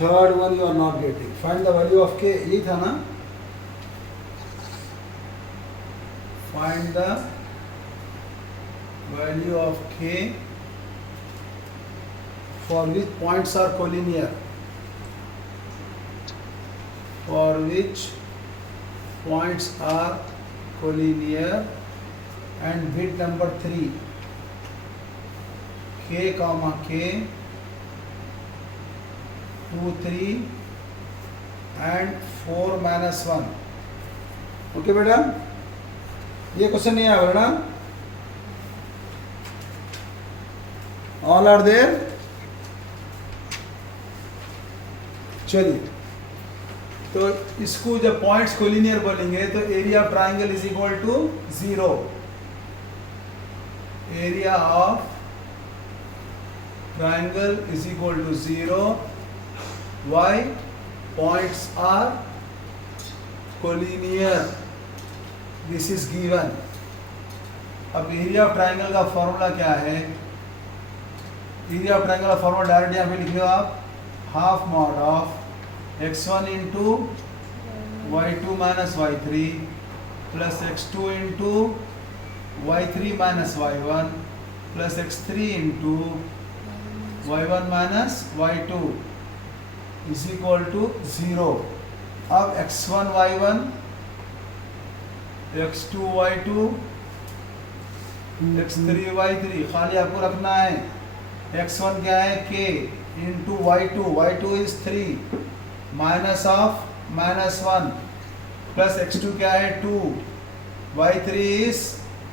Third one you are not getting. Find the value of K, यही था ना. Find the value of K for which points are collinear, for which points are collinear, and bit number 3 k comma k 2 3 and 4 minus 1. Okay बेटा, ये question नहीं आया बेटा. All are there. चलिए, तो इसको जब पॉइंट्स कोलिनियर बोलेंगे तो area of triangle is equal to 0. Area of triangle is equal to 0. Why? Points are collinear. This is given. अब एरिया ऑफ ट्राइंगल का फॉर्मूला क्या है? एरिया ऑफ ट्राइंगल का फॉर्मूला डायरेक्ट यहाँ पे लिख लो आप. Half mod of x1 into y2 minus y3 plus x2 into y3 minus y1 plus x3 into y1 minus y2 is equal to 0. अब x1 y1 x2 y2 x3 y3 खाली आपको रखना है. x1 क्या है? k into y2 is 3 minus of minus 1 plus x2 क्या है? 2 y3 is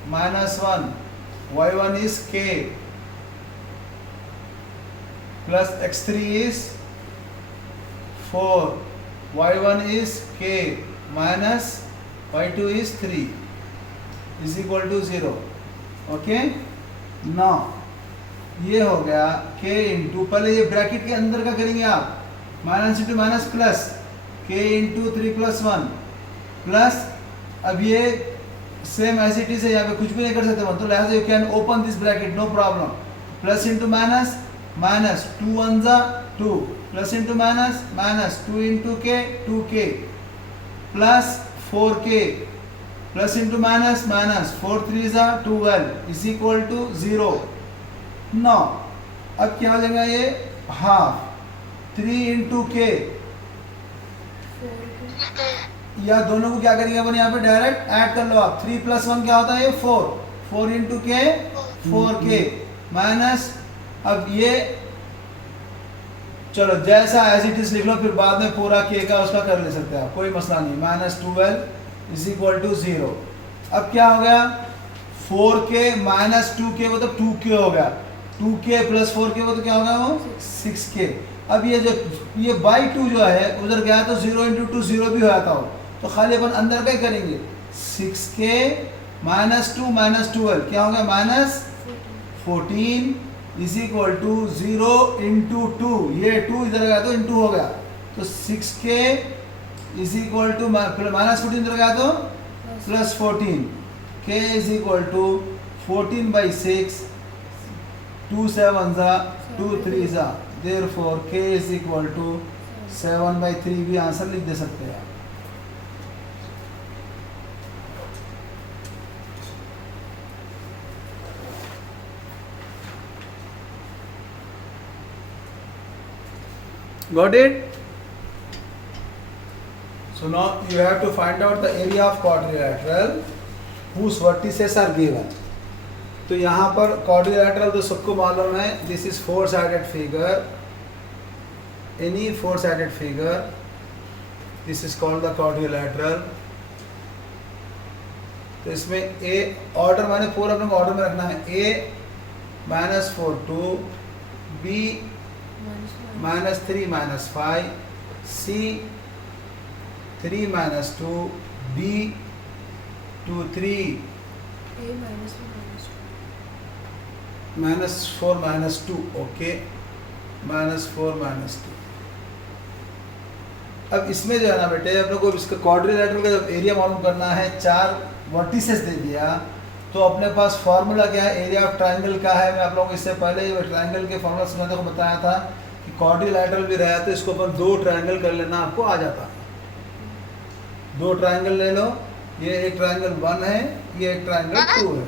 minus 1 y1 is k plus x3 is 4 y1 is k minus y2 is 3 is equal to 0. Okay, now ये हो गया k इंटू, पहले ये bracket के अंदर का करेंगे आप. Minus into minus plus k into 3 plus 1 plus, अब ये सेम एज इट इज है, यहाँ पे कुछ भी नहीं कर सकते हम, तो लिहाजा you can open this bracket, no problem. Plus into minus minus 2 1 जा 2 plus into minus minus 2 into k 2k plus 4k plus into minus minus 4 3 जा 12 इज इक्वल टू 0. नो, अब क्या हो जाएगा? ये हाफ 3 इंटू के, या दोनों को क्या करेंगे अपन यहाँ पे डायरेक्ट ऐड कर लो आप. 3 प्लस 1 क्या होता है? ये 4 इंटू के 4k माइनस, अब ये चलो जैसा एज इट इज लिख लो, फिर बाद में पूरा k का उसका कर ले सकते हैं आप, कोई मसला नहीं. Minus 12 is equal to 0. अब क्या हो गया? 4k माइनस 2k वो तो 2k हो गया. 2k प्लस 4k वो तो क्या होगा? वो 6k. अब ये जो ये बाई 2 जो है उधर गया तो 0 इंटू 2 0 भी हो जाता हो, तो खाली अपन अंदर का ही करेंगे. 6k माइनस 2 माइनस 12 क्या होगा? Minus 14 is equal to 0 into 2. ये 2 इधर गया तो इंटू हो गया, तो 6k is equal to minus 14 इधर गया तो plus 14. k is equal to 14 by 6 2 7 जा 2 3 जा, therefore k is equal to 7 by 3 भी आंसर लिख दे सकते हैं. Got it? So now you have to find out the area of quadrilateral whose vertices are given. तो यहाँ पर quadrilateral तो सबको मालूम है. This is four-sided figure. Any four-sided figure. This is called the quadrilateral. तो इसमें A ऑर्डर माने पूरा अपने ऑर्डर में रखना है. A minus 4 2, B minus 3 minus 5, C 3 minus 2, B 2 3, minus 4 minus 2. Okay, minus 4 minus 2. अब इसमें जो है ना बेटे, अपने को इसका क्वाड्रिलेटरल का जब एरिया मालूम करना है, 4 वर्टिसेस दे दिया, तो अपने पास फार्मूला क्या है? एरिया ऑफ ट्राइंगल का है. मैं आप लोगों को इससे पहले ट्राइंगल के फार्मूला समझने को बताया था क्वाड्रिलैटरल भी रहा तो इसको अपन 2 ट्रायंगल कर लेना, आपको आ जाता। 2 ट्रायंगल ले लो, ये एक ट्रायंगल 1 है, ये एक ट्रायंगल 2 है।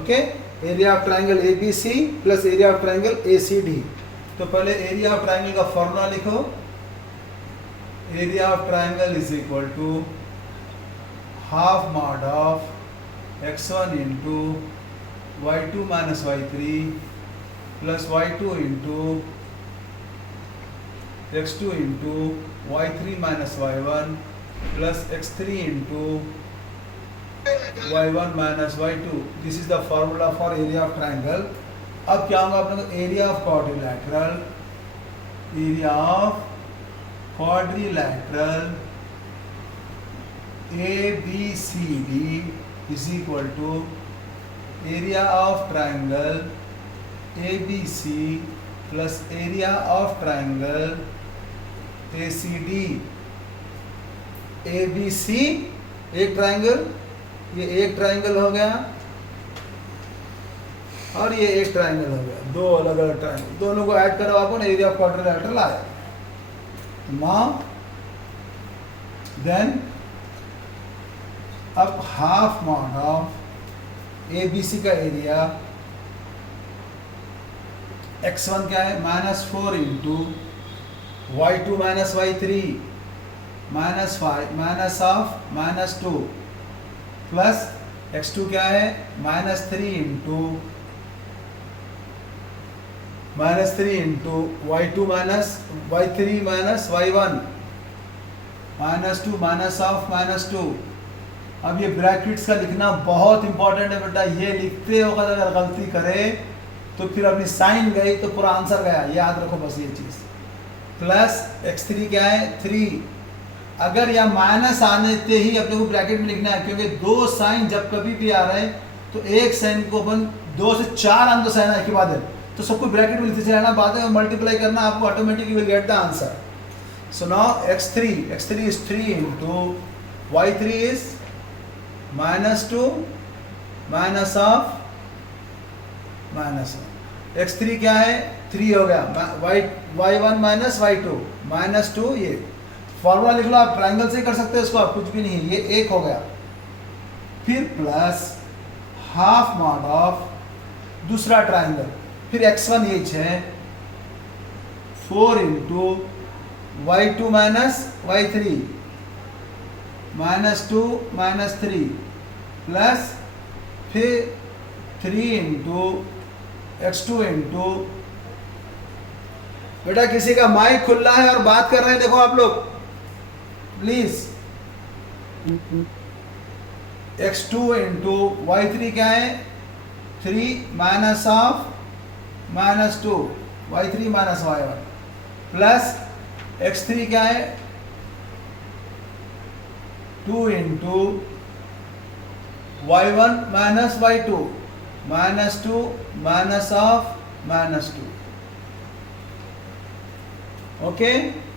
Okay, area of triangle A B C plus area of triangle A C D. तो पहले एरिया ऑफ ट्रायंगल का फॉर्मूला लिखो। Area of triangle is equal to half mod of x1 into y2 minus y3 plus y2 into x2 into y3 minus y1 plus x3 into y1 minus y2। This is the formula for area of triangle. अब क्या होगा अपने को, area of quadrilateral, area of quadrilateral A B C D is equal to area of triangle A B C plus area of triangle A C D. A B C एक triangle, ये एक triangle हो गया और ये एक triangle हो गया, 2 अलग अलग ट्रायंगल, दोनों को ऐड करो, आपको एरिया ऑफ क्वाड्रिलैटरल आया। नाउ देन अब half mod of A B C का एरिया x1 क्या है, -4 into y2 minus y3 minus 5 minus of -2 plus x2 क्या है, -3 into y2 minus y3 minus y1 -2 minus of -2। अब ये ब्रैकेट्स का लिखना बहुत इंपॉर्टेंट है बेटा, ये लिखते हो अगर गलती करे तो फिर अपनी साइन गई तो पूरा आंसर गया, याद रखो बस ये चीज़। प्लस x3 क्या है, 3। अगर यहाँ माइनस आने से ही अपने को ब्रैकेट में लिखना है, क्योंकि 2 साइन जब कभी भी आ रहे हैं तो एक साइन को अपन 2 से 4 अंक साइन है के बाद है, तो सबको ब्रैकेट में लिखते चलाना, बाद में मल्टीप्लाई करना, आपको automatically will get the answer. So now x3 is 3 into y3 is -2 minus of -1। x3 क्या है, 3 हो गया, y1 माइनस y2 -2। ये फॉर्मूला लिख लो, आप ट्रायंगल से कर सकते हो इसको, आप कुछ भी नहीं, ये 1 हो गया। फिर प्लस हाफ मॉड ऑफ दूसरा ट्रायंगल, फिर x1 ये है 4 into y2 minus y3 -2 -3 plus फिर 3 इंटू x2 इंटू, बेटा किसी का माइक खुला है और बात कर रहे हैं, देखो आप लोग प्लीज। x2 इंटू y3 क्या है, 3 minus of -2 y3 minus y1 plus x3 क्या है, 2 into y1 minus y2 -2 minus of -2। Okay,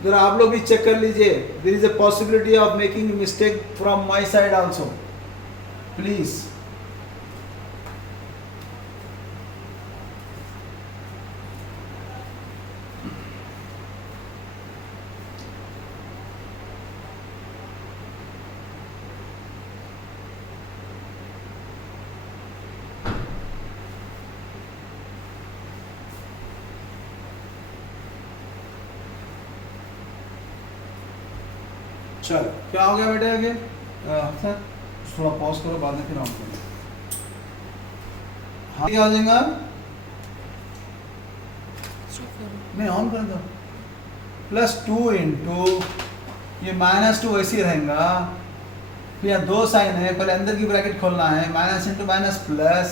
जरा आप लोग भी चेक कर लीजिए, there is a possibility of making mistake from my side also, please. चलो क्या हो गया बेटे आगे, सर थोड़ा पॉज करो, बाद में फिर ऑन करो। हाँ क्या हो जाएगा, मैं ऑन कर दो। +2 इंटू ये -2 वैसे ही रहेगा, फिर यहाँ 2 साइन है, पहले अंदर की ब्रैकेट खोलना है, माइनस इंटू माइनस प्लस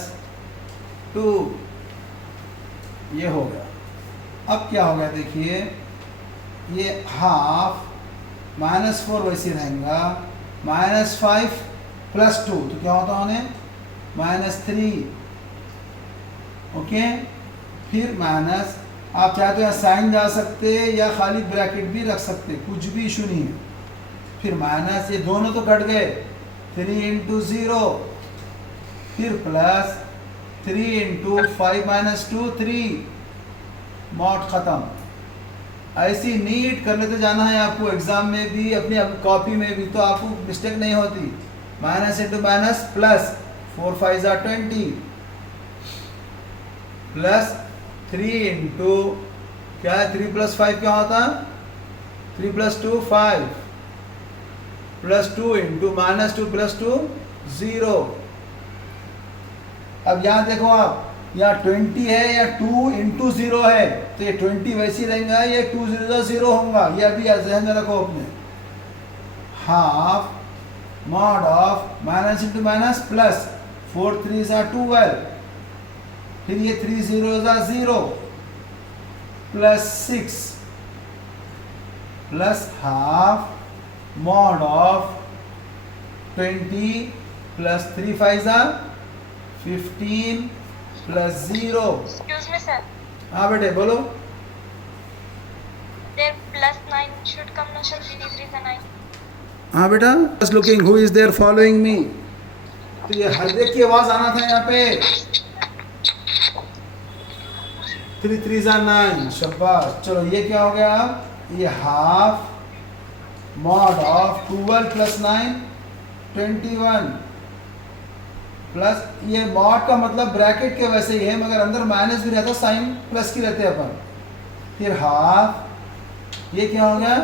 2, ये हो गया। अब क्या हो गया देखिए, ये हाफ -4 वैसे रहेगा, -5 + 2 तो क्या होता है -3। ओके, फिर माइनस, आप चाहे तो यहाँ साइन जा सकते या खाली ब्रैकेट भी रख सकते, कुछ भी इशू नहीं है। फिर माइनस, ये दोनों तो कट गए, 3 इंटू 0, फिर प्लस 3 इंटू 5 - 2 3, मॉड खत्म। ऐसी नीट कर लेते जाना है आपको, एग्जाम में भी अपनी कॉपी में भी, तो आपको मिस्टेक नहीं होती। माइनस इंटू माइनस प्लस, 4 5 ज़ा 20 प्लस 3 इंटू क्या है, 3 प्लस 5 क्या होता है, 3 plus 2 5 plus 2 into minus 2 plus 2 0। अब यहाँ देखो आप, यहाँ 20 है या 2 इंटू 0 है, तो ये 20 वैसे ही रहेगा, ये 2 0 0 होगा, ये अभी ध्यान में रखो अपने। Half mod of minus into minus plus, 4 3 ज़ा 12, फिर ये 3 0 ज़ा 0 plus 6 plus half mod of 20 plus 3 5 ज़ा 15 प्लस 0। Excuse me, sir. हाँ बेटे बोलो। There plus 9 should come, no sir. 3 3 is 9. हाँ बेटा, just looking who is there following me। तो ये हरदेक की आवाज आना था यहाँ पे। 3 3 ज़ा 9, शाबाश। चलो ये क्या हो गया, ये half mod of 12 plus 9 21 plus, ये मॉड का मतलब ब्रैकेट के वैसे ही है, मगर अंदर माइनस भी रहता, साइन प्लस की रहते अपन। फिर हाफ, ये क्या हो गया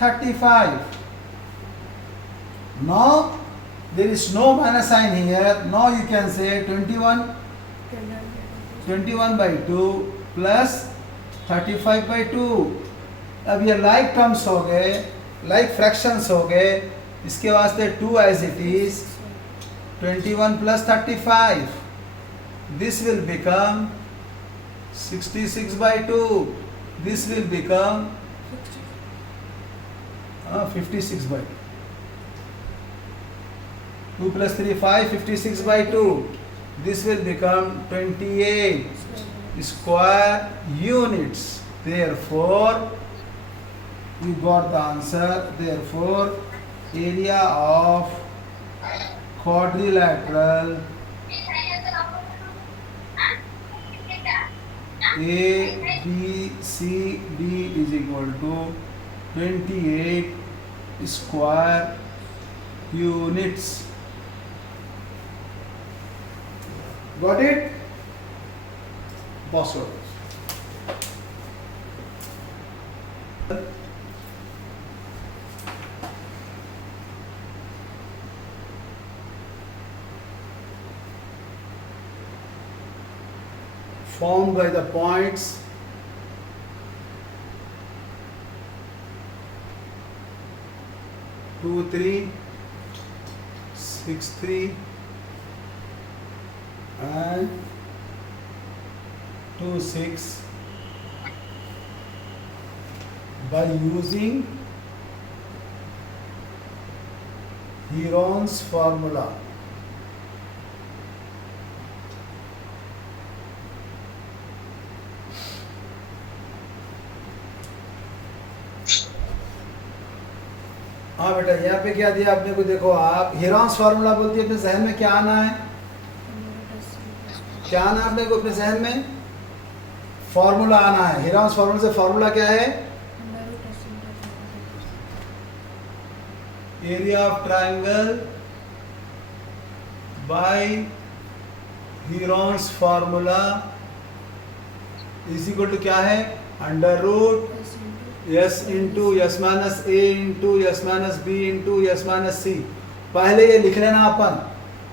35। Now there is no minus sign here. Now you can say 21 by 2 plus 35 by 2। अब ये लाइक टर्म्स हो गए, लाइक फ्रैक्शंस हो गए, इसके वास्ते 2 as it is 21 plus 35, this will become 66 by 2, this will become 56 by 2, 2 plus 3 5, 56 by 2, this will become 28 square units। Therefore you got the answer। Therefore area of quadrilateral ABCD is equal to 28 square units। Got it? Boss orders। Formed by the points 2 3 6 3 and 2 6 by using Heron's formula। हाँ बेटा, यहाँ पे क्या दिया आपने को, देखो आप हेरॉन्स फार्मूला बोलती है, अपने जहन में क्या आना है, क्या आना है अपने को अपने जहन में, फार्मूला आना है। हेरॉन्स फार्मूला से फार्मूला क्या है, area of triangle by Heron's formula is equal to क्या है, under root S into S minus A into S minus B into S minus C। पहले ये लिख लेना अपन,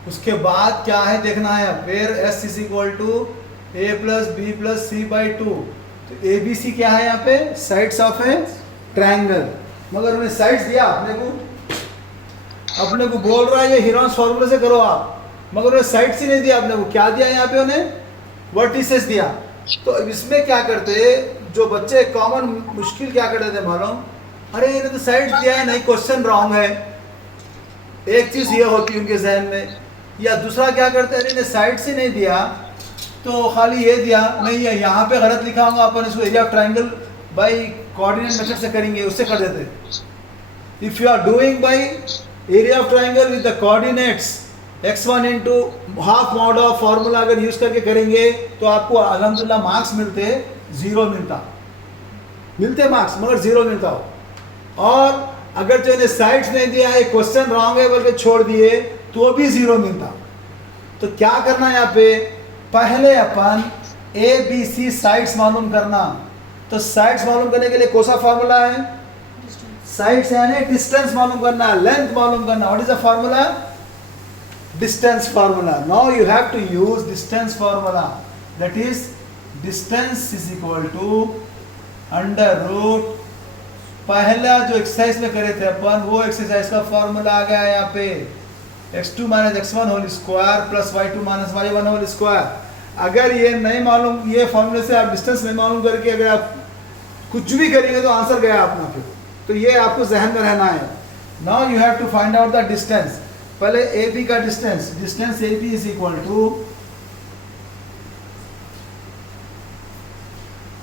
उसके बाद क्या है देखना है, where S is equal to A plus B plus C by 2। तो ABC क्या है यहाँ पे, साइड्स ऑफ ए ट्रायंगल, मगर उन्हें साइड्स दिया अपने को बोल रहा है ये हेरॉन्स फार्मूले से करो आप, मगर उन्हें साइड्स ही नहीं दिया अपने को, क्या दिया यहाँ पे उन्हें, वर्टिसेस दिया। तो इसमें क्या करते, जो बच्चे कॉमन मुश्किल क्या करते थे मालूम, अरे इन्हें तो साइड दिया है, नहीं क्वेश्चन रॉन्ग है, एक चीज ये होती है उनके जहन में, या दूसरा क्या करते हैं, इन्हें साइड से नहीं दिया तो खाली ये दिया, नहीं है यहाँ पे गलत लिखा होगा, अपन इसको area of triangle by coordinate method से करेंगे, उससे कर देते। If you are doing by area of triangle with the coordinates x1 into half mod of formula अगर यूज करके करेंगे तो आपको अल्हम्दुलिल्लाह मार्क्स मिलते, 0 मिलता। मिलते मार्क्स मगर 0 मिलता हो। और अगर जो इन्हें साइड्स नहीं दिया है, क्वेश्चन रॉन्ग है बोल के छोड़ दिए तो भी 0 मिलता। तो क्या करना है यहाँ पे, पहले अपन ए बी सी साइड्स मालूम करना। तो साइड्स मालूम करने के लिए कौन सा फार्मूला है, साइड्स यानी डिस्टेंस मालूम करना, लेंथ मालूम करना। What is the formula, distance formula. Now you have to use distance formula, that is distance is equal to under root, पहला जो एक्सरसाइज में करे थे अपन वो एक्सरसाइज का फार्मूला आ गया यहाँ पे, x2 minus x1 whole square plus y2 minus y1 whole square. अगर ये नहीं मालूम, ये फॉर्मूले से आप डिस्टेंस नहीं मालूम करके अगर आप कुछ भी करेंगे तो आंसर गया अपना फिर। तो ये आपको जहन में रहना है। Now you have to find out the distance. पहले ए बी का distance, distance A B is equal to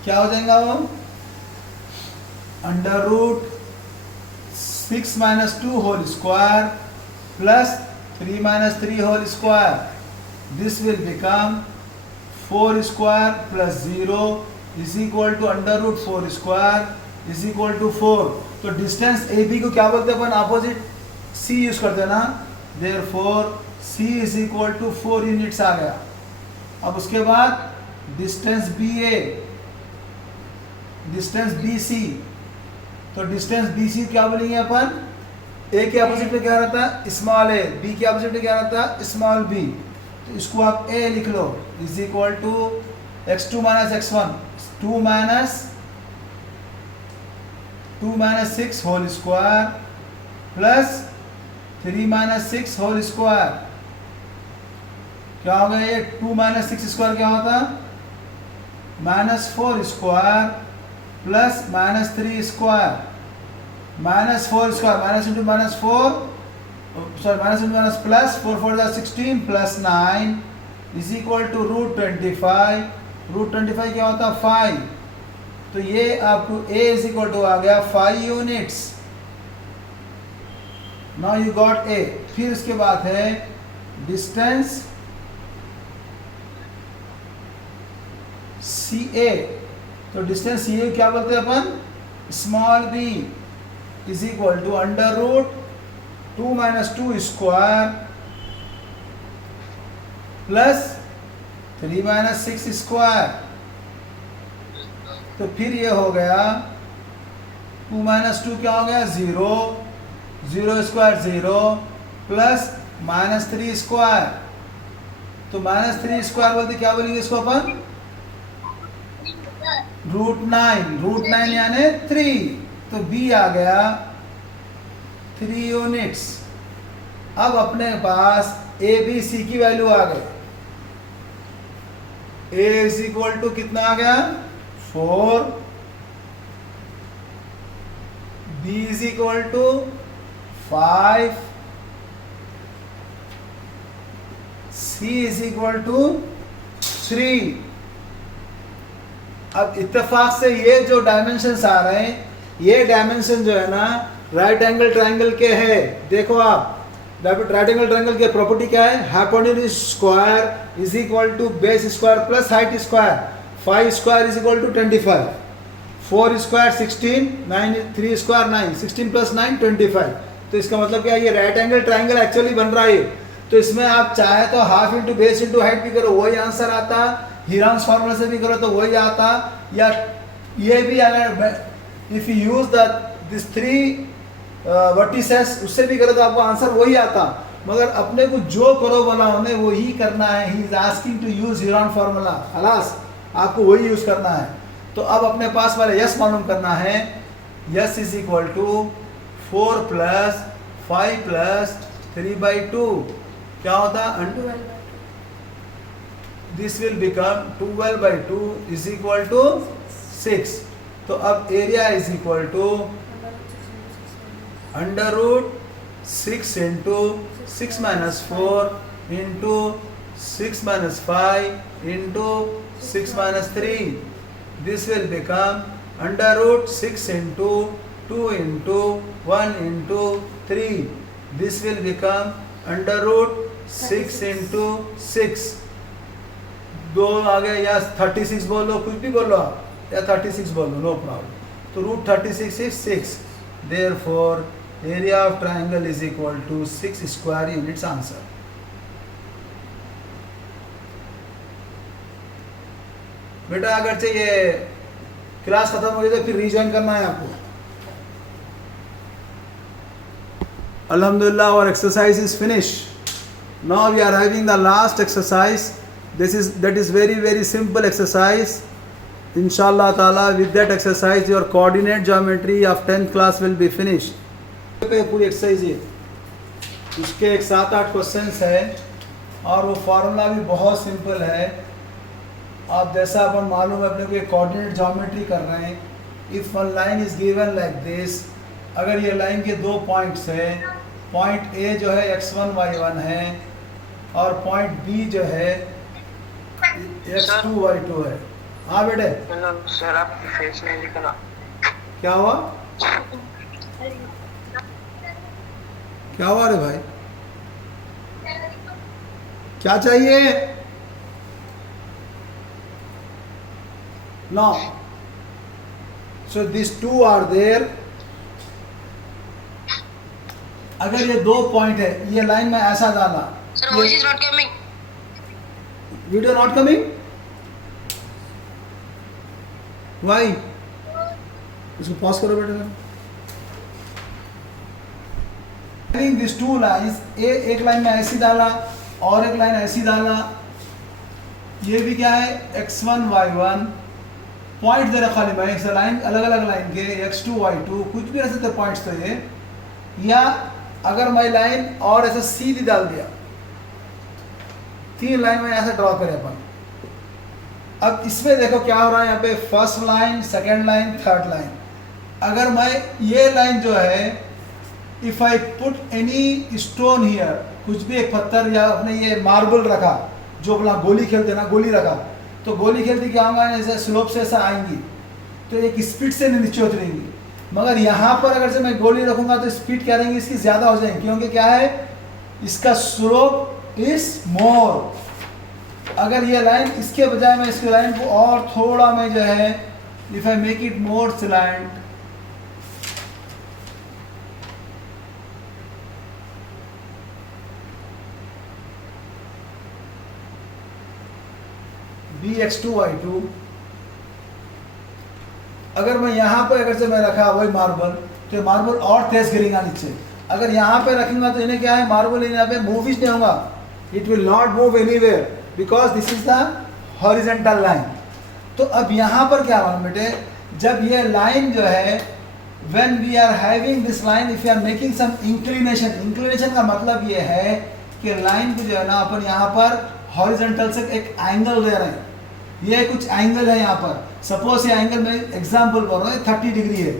क्या हो जाएगा वो, under root 6 minus 2 whole square plus 3 minus 3 whole square. This will become 4 square plus 0 is equal to under root 4 square is equal to 4। तो distance A B को क्या बोलते हैं अपन, opposite सी use करते हैं ना, therefore C is equal to 4 units आ गया। अब उसके बाद distance B A, distance B C, तो डिस्टेंस बी सी क्या बोलेंगे अपन, ए के अपोजिट में क्या रहता है स्मॉल ए, बी के अपोजिट में क्या रहता है स्मॉल बी। तो इसको आप ए लिख लो is equal to x2 minus x1, 2 minus 6 whole square plus 3 minus 6 whole square. क्या होगा ये, 2 माइनस 6 स्क्वायर क्या होता, minus 4 square plus minus 3 square, minus 4 square, minus into minus 4, sorry minus into minus plus 4 4 16 प्लस 9 is equal to root 25। Root 25 क्या होता है 5। तो ये आपको a इज इक्वल टू आ गया 5 units. Now you got a। फिर इसके बाद है डिस्टेंस सी ए। तो डिस्टेंस सी ए क्या बोलते हैं अपन, small b is equal to under root 2 minus 2 square plus 3 minus 6 square. तो फिर ये हो गया 2 माइनस 2 क्या हो गया 0, 0 स्क्वायर 0 प्लस माइनस 3 स्क्वायर। तो माइनस 3 स्क्वायर बोलते क्या बोलेंगे इसको अपन, रूट 9, रूट 9 यानी 3। तो b आ गया 3 यूनिट्स। अब अपने पास a b c की वैल्यू आ गई। a इज इक्वल टू कितना आ गया 4, b is equal to 5, c is equal to 3। अब इत्तेफाक से ये जो डायमेंशंस आ रहे हैं, ये डायमेंशन जो है ना राइट एंगल ट्रायंगल के है। देखो आप राइट एंगल ट्रायंगल की प्रॉपर्टी क्या है, hypotenuse square is equal to base square plus height square. 5 square is equal to 25, 4 square 16, 9 3 square 9, 16 प्लस 9 25। तो इसका मतलब क्या है, ये राइट एंगल ट्रायंगल एक्चुअली बन रहा है। तो इसमें आप चाहे तो half into base into height भी करो वही आंसर आता, हीरान्स फार्मूला से भी करो तो वही आता, या ये भी अगर if you use this 3 vertices उससे भी करो तो आपको आंसर वही आता। मगर अपने को जो करो बोला उन्हें वही करना है। He is asking to use Heron formula, खलास आपको वही यूज करना है। तो अब अपने पास वाले यस मालूम करना है। S is equal to 4 plus 5 plus 3/2 क्या होता, this will become 12/2 is equal to 6। तो अब area is equal to under root 6 into 6 minus 4 into 6 minus 5 into 6 minus 3। This will become under root 6 into 2 into 1 into 3। This will become under root 6 into 6। 2 आ गए, या 36 बोलो, कुछ भी बोलो आप, या 36 बोलो, नो प्रॉब्लम। तो root 36 is 6, therefore area of triangle is equal to 6 square units answer. बेटा अगर चाहिए क्लास खत्म हो गई तो फिर रीजॉइन करना है आपको। Alhamdulillah, our exercise is finished. Now we are having the last exercise. That is very simple exercise. Inshallah Taala, with that exercise your coordinate geometry of 10th class will be finished. पूरी exercise है, उसके एक 7-8 questions है और वो formula भी बहुत simple है। आप जैसा अपन मालूम है अपने को कोऑर्डिनेट ज्योमेट्री कर रहे हैं। If one line is given like this, अगर ये लाइन के 2 पॉइंट्स है, पॉइंट ए जो है x1 y1 है और पॉइंट बी जो है x2 y2 है। हाँ बेटे सर आपकी फेस नहीं दिख रहा। क्या हुआ? क्या हुआ रे भाई? क्या चाहिए? Now, so these two are there. अगर ये 2 पॉइंट है, ये लाइन में ऐसा डाला, sir voice is not coming. Video not coming, why? इसको पॉज करो बेटा। दिस टू लाइन्स, एक लाइन में ऐसी डाला और एक लाइन ऐसी डाला, ये भी क्या है x1 y1 पॉइंट दे रखा मैं एक लाइन, अलग अलग लाइन के x2 y2 कुछ भी रह सकते पॉइंट्स तो ये, या अगर मैं लाइन और ऐसा सीधी डाल दिया, 3 लाइन में ऐसा ड्रॉ करें अपन। अब इसमें देखो क्या हो रहा है यहाँ पे, first line, second line, third line. अगर मैं ये लाइन जो है, if I put any stone here, कुछ भी एक पत्थर या अपने ये मार्बल रखा जो अपना गोली खेलते ना, गोली रखा, तो गोली खेलती क्या होगा, जैसे स्लोप से ऐसा आएंगी तो एक स्पीड से नीचे उतरेंगी। मगर यहाँ पर अगर से मैं गोली रखूँगा तो स्पीड क्या रहेंगी इसकी ज़्यादा हो जाएंगी, क्योंकि क्या है इसका स्लोप इज मोर। अगर ये लाइन इसके बजाय मैं इसकी लाइन को और थोड़ा मैं जो है, if I make it more slant, x2 y2, अगर मैं यहाँ पर अगर से मैं रखा वही मार्बल, तो मार्बल और तेज गिरेगा नीचे। अगर यहाँ पे रखूंगा तो इन्हें क्या है, मार्बल यहाँ पे मूव ही नहीं होगा, it will not move anywhere because this is the horizontal line. तो अब यहाँ पर क्या हुआ बेटे, जब ये लाइन जो है, when we are having this line, if you are making some inclination, inclination का मतलब ये है कि लाइन को जो है ना अपन यहाँ पर हॉरिजॉन्टल से एक एंगल दे रहे हैं। ये कुछ एंगल है यहाँ पर, सपोज ये एंगल में एग्जांपल बोल रहा हूँ 30 डिग्री है,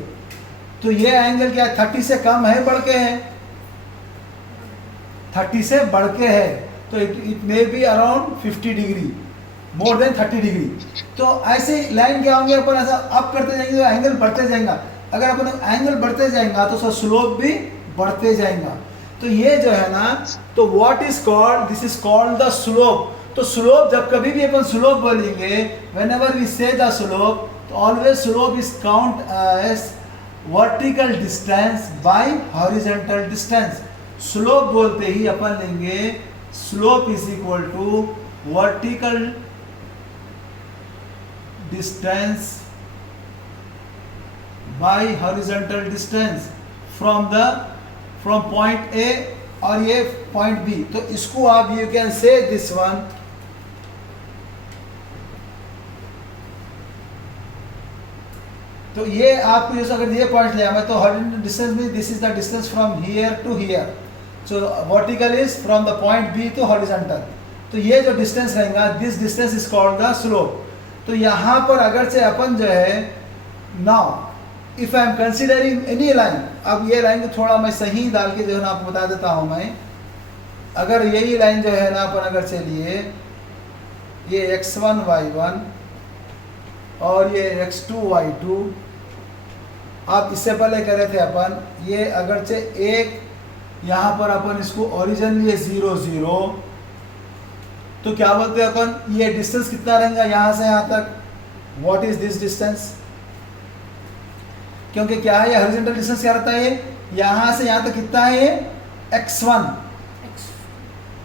तो ये एंगल क्या है, 30 से कम है बढ़ के है, 30 से बढ़ के है, तो it may be around 50 degree, more than 30 degree. तो ऐसे लाइन क्या होंगे, अपन ऐसा अप करते जाएंगे तो एंगल बढ़ते जाएगा। अगर अपन एंगल बढ़ते जाएगा तो उसका स्लोप भी बढ़ते जाएगा। तो ये जो है ना, तो what is called, this is called the slope. तो स्लोप, जब कभी भी अपन स्लोप बोलेंगे, whenever we say the slope, तो always slope is count as vertical distance by horizontal distance. Slope बोलते ही अपन लेंगे slope is equal to vertical distance by horizontal distance from point A और ये पॉइंट बी। तो इसको आप you can say this one, तो ये आपको जैसे अगर ये पॉइंट लिया मैं, तो हॉरिजॉन्टल डिस्टेंस में this is the distance from here to here, so vertical is from the point B to horizontal. तो ये जो डिस्टेंस रहेगा, this distance is called the slope. तो यहाँ पर अगर से अपन जो है, now if I am considering any line, अब ये लाइन को थोड़ा मैं सही डाल के जो है ना आपको बता देता हूँ मैं। अगर यही लाइन जो है ना अपन अगर चलिए, ये x1 y1 और ये x2 y2, आप इससे पहले कह रहे थे अपन, ये अगर से एक यहाँ पर अपन इसको ओरिजिन लिए 0 0, तो क्या बोलते हैं अपन, ये डिस्टेंस कितना रहेगा यहाँ से यहाँ तक, व्हाट इज दिस डिस्टेंस। क्योंकि क्या है ये हॉरिजॉन्टल डिस्टेंस क्या रहता है, ये यहाँ से यहाँ तक कितना है, ये x1,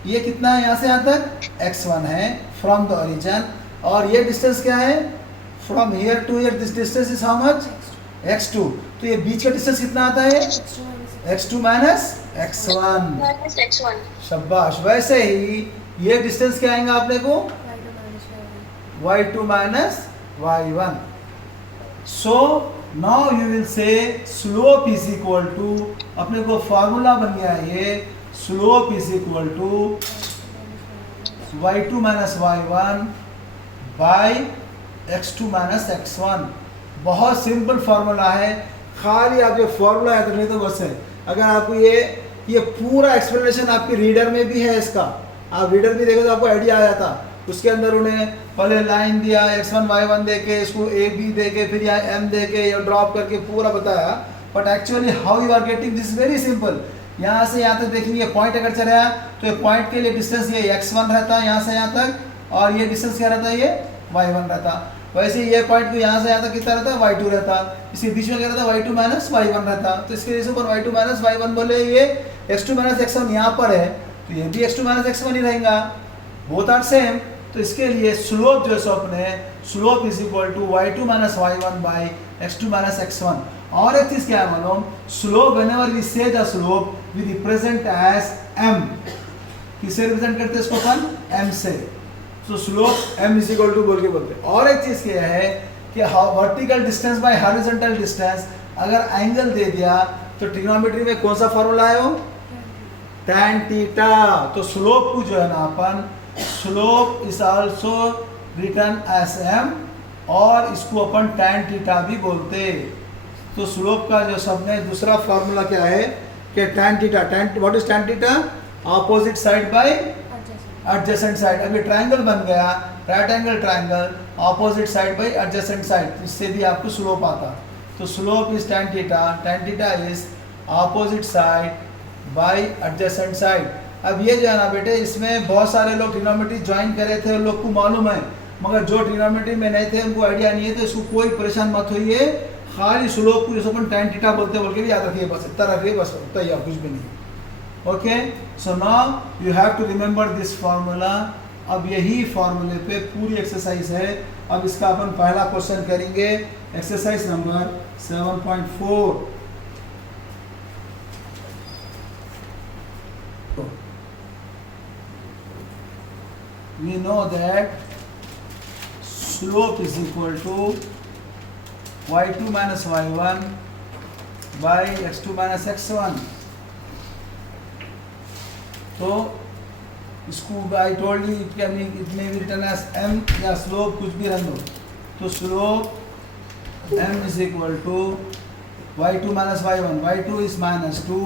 ये कितना है यहाँ से यहाँ तक x1 है फ्रॉम द ओरिजिन, और ये डिस्टेंस क्या है from here to here, this distance is how much, x2, तो ये बीच का डिस्टेंस कितना आता है, x2 minus x1, minus x1। शाबाश। वैसे ही ये डिस्टेंस क्या आएगा आपने को, y2 minus y1। So now you will say slope is equal to, अपने को फॉर्मूला बन गया ये, slope is equal to y2 minus y1 by x2 minus x1। बहुत सिंपल फार्मूला है, खाली आप ये फार्मूला याद रखने तो बस है। अगर आपको ये पूरा एक्सप्लेनेशन आपके रीडर में भी है, इसका आप रीडर भी देखो तो आपको आइडिया आ जाता। उसके अंदर उन्हें पहले लाइन दिया x1 y1 दे के, इसको a b दे के, फिर यहाँ m दे के, या ड्रॉप करके पूरा बताया। But actually how you are getting this very simple. यहाँ से यहाँ तक देखेंगे पॉइंट अगर चला तो ये पॉइंट के लिए डिस्टेंस ये x1 रहता है यहाँ से यहाँ तक, और ये डिस्टेंस क्या रहता है, ये y1 रहता। वैसे ये पॉइंट को यहाँ से यहाँ तक कितना रहता है, y2 रहता। इसके बीच में क्या रहता है, y2 माइनस y1 रहता। तो इसके वजह से ऊपर y2 माइनस y1 बोले, ये x2 माइनस x1 यहाँ पर है तो ये भी x2 माइनस x1 ही रहेगा, बोथ आर सेम। तो इसके लिए स्लोप जो है सो अपने slope is equal to y2 minus y1 by x2 minus x1। और एक चीज क्या है मालूम, slope whenever we say the slope we represent as m। किससे रिप्रेजेंट करते हैं इसको अपन, m से। तो slope m is equal to बोल के बोलते हैं। और एक चीज क्या है कि vertical distance by horizontal distance, अगर एंगल दे दिया तो ट्रिग्नोमेट्री में कौन सा फॉर्मूला है, वो tan थीटा। तो स्लोप को जो है ना अपन, slope is also written as m, और इसको अपन tan थीटा भी बोलते। तो स्लोप का जो सब में दूसरा फॉर्मूला क्या है कि tan theta, what is tan theta, opposite side by adjacent side. अभी ट्रायंगल बन गया, right angle triangle, opposite side by adjacent side, इससे भी आपको स्लोप आता। तो slope is tan theta is opposite side by adjacent side. अब ये जो है ना बेटे, इसमें बहुत सारे लोग ट्रिग्नोमेट्री ज्वाइन करे थे, उन लोग को मालूम है, मगर जो ट्रिग्नोमेट्री में नहीं थे उनको आइडिया नहीं है, तो इसको कोई परेशान मत होइए। खाली स्लोप को अपन tan थीटा बोलते बोल के भी याद रखिए, बस इतना रखिए, बस उतना ही, और कुछ भी नहीं। Okay, so now you have to remember this formula. अब यही फार्मूले पे पूरी एक्सरसाइज है। अब इसका अपन पहला क्वेश्चन करेंगे, exercise number 7.4। We know that slope is equal to y2 minus y1 by x2 minus x1। तो इसको I told you it may be written as m, या स्लोप कुछ भी रन दो। तो slope m is equal to y2 minus y1, y2 is -2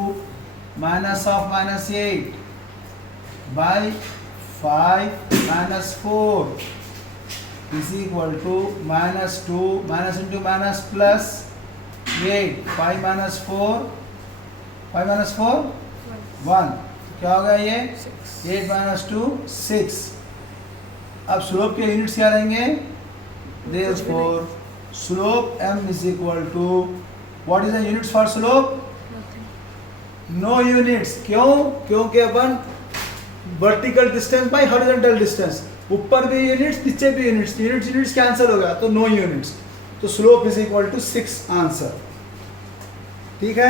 minus of -8 by 5 minus 4 is equal to -2 minus into minus plus 8, 5 minus 4 1, क्या होगा ये 8 minus 2 6। अब स्लोप के यूनिट्स क्या रहेंगे, therefore slope m is equal to, what is the units for slope, no units। क्यों, क्योंकि अपन vertical distance by horizontal distance, ऊपर भी यूनिट्स नीचे भी यूनिट्स, यूनिट्स कैंसिल हो गया तो नो यूनिट्स। तो slope is equal to 6 answer. ठीक है।